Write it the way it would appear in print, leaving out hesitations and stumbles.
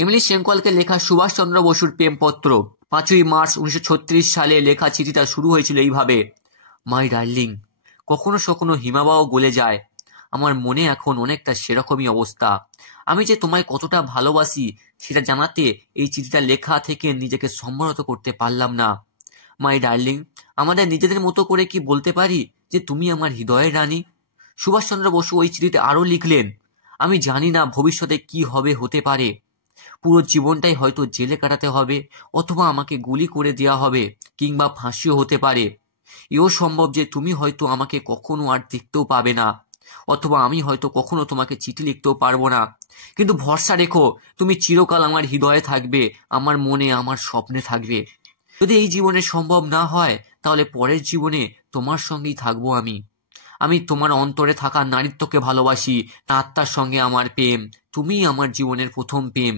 Emily সেঙ্কলকে লেখা সুভাষচন্দ্র বসুর প্রেমপত্র 5ই March 1936 সালে লেখা চিঠিটা শুরু হয়েছিল এইভাবে। মাই ডার্লিং, কখনো কখনো হিমাবাও গলে যায়। আমার মনে এখন অনেকটা সেরকমই অবস্থা। আমি যে তোমায় কতটা ভালোবাসি সেটা জানাতে এই চিঠিটা লেখা থেকে নিজেকে সম্মত করতে পারলাম না। মাই ডার্লিং, আমাদের নিজেদের মতো করে কি বলতে পারি যে তুমি আমার হৃদয়ের রানী? সুভাষচন্দ্র বসু ওই চিঠিতে আরো লিখলেন, আমি জানি না ভবিষ্যতে কি হতে পারে। পুরো জীবনটাই হয়তো জেলে কাটাতে হবে, অথবা আমাকে গুলি করে দেওয়া হবে, কিংবা ফাঁসিও হতে পারে। এও সম্ভব যে তুমি হয়তো আমাকে কখনো আর দেখতেও পাবে না, অথবা আমি হয়তো কখনো তোমাকে চিঠি লিখতেও পারবো না। কিন্তু ভরসা রেখো, তুমি চিরকাল আমার হৃদয়ে থাকবে, আমার মনে, আমার স্বপ্নে থাকবে। যদি এই জীবনে সম্ভব না হয়, তাহলে পরের জীবনে তোমার সঙ্গেই থাকবো আমি। আমি তোমার অন্তরে থাকা নারীত্বকে ভালোবাসি, আত্মার সঙ্গে আমার প্রেম। তুমিই আমার জীবনের প্রথম প্রেম।